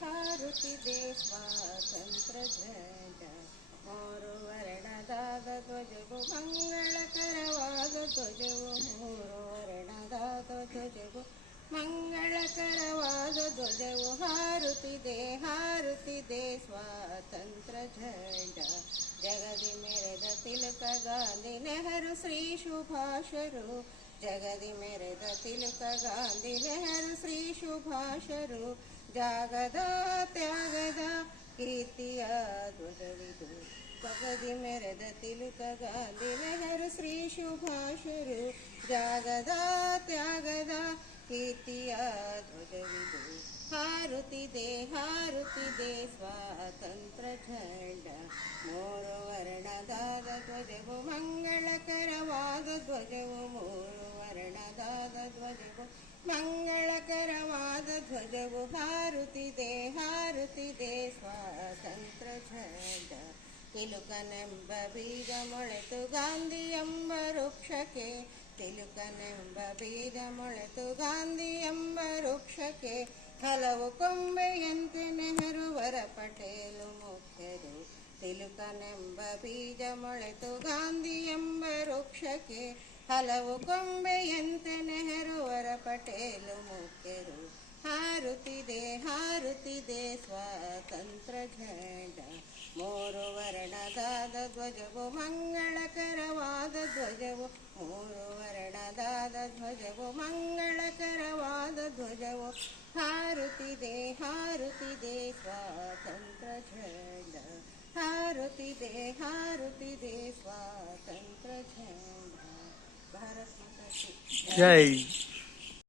ಹಾರುತ್ತಿದೆ ಸ್ವಾತಂತ್ರ್ಯ ಧ್ವಜ, ಮೂರು ವರ್ಣದಾದ ಧ್ವಜವು ಮಂಗಳಕರವಾದ ಧ್ವಜವು, ಮೂರು ವರ್ಣದಾದ ಧ್ವಜವು ಮಂಗಳಕರವಾದ ಧ್ವಜವು, ಹಾರುತ್ತಿದೆ ಸ್ವಾತಂತ್ರ್ಯ ಧ್ವಜ. ಜಗದಿ ಮೆರೆದ ತಿಲಕ ಗಾಂಧಿ ನೆಹರು ಶ್ರೀ ಸುಭಾಷರು, ಜಗದಿ ಮೆರೆದ ತಿಲಕ ಗಾಂಧಿ ನೆಹರು ಶ್ರೀ ಸುಭಾಷರು, ಜಾಗದ ತ್ಯಾಗದ ಕೀರ್ತಿಯ ಧ್ವಜವಿದು. ಜಗದಿ ಮೆರೆದ ತಿಲಕ ಗಾಂಧಿ ನೆಹರು ಶ್ರೀ ಸುಭಾಷರು, ಜಾಗದ ತ್ಯಾಗದ ಕೀರ್ತಿಯ ಧ್ವಜವಿದು. ಹಾರುತ್ತಿದೆ ಸ್ವಾತಂತ್ರ್ಯ ಝಂಡ, ಮೂರು ವರ್ಣದಾದ ಧ್ವಜವು ಮಂಗಳಕರವಾದ ಧ್ವಜವು, ಮೂರು ವರ್ಣದಾದ ಧ್ವಜವು ಮಂಗಳಕರವಾದ ಧ್ವಜವು, ಹಾರುತ್ತಿದೆ ಸ್ವಾತಂತ್ರ್ಯ ಝಂಡ. ತಿಲುಕನೆಂಬ ಬೀಜ ಮೊಳೆತು ಗಾಂಧಿ ಎಂಬ ವೃಕ್ಷಕ್ಕೆ, ತಿಲುಕನೆಂಬ ಬೀಜ ಮೊಳೆತು ಗಾಂಧಿ ಎಂಬ ವೃಕ್ಷಕ್ಕೆ, ಹಲವು ಕೊಂಬೆಯಂತೆ ನೆಹರುವರ ಪಟೇಲು ಮುಖ್ಯರು. ತಿಲುಕನೆಂಬ ಬೀಜ ಮೊಳೆತು ಗಾಂಧಿ ಎಂಬ ವೃಕ್ಷಕ್ಕೆ, ಹಲವು ಕೊಂಬೆಯಂತೆ ನೆಹರುವರ ಪಟೇಲು ಮುಖ್ಯರು. ಹಾರುತ್ತಿದೆ ಸ್ವಾತಂತ್ರ್ಯ ಝಂಡ, ಮೂರು ವರ್ಣದಾದ ಧ್ವಜವು ಮಂಗಳಕರವಾದ ಧ್ವಜವು, ಮೂರು ವರ್ಣದಾದ ಧ್ವಜವು ಮಂಗಳಕರವಾದ ಧ್ವಜವು, ಹಾರುತ್ತಿದೆ ಸ್ವಾತಂತ್ರ್ಯ ಝಂಡ, ಹಾರುತ್ತಿದೆ ಸ್ವಾತಂತ್ರ್ಯ ಝಂಡ. ಭಾರತ್ ಮಾತಾ ಕಿ ಜೈ.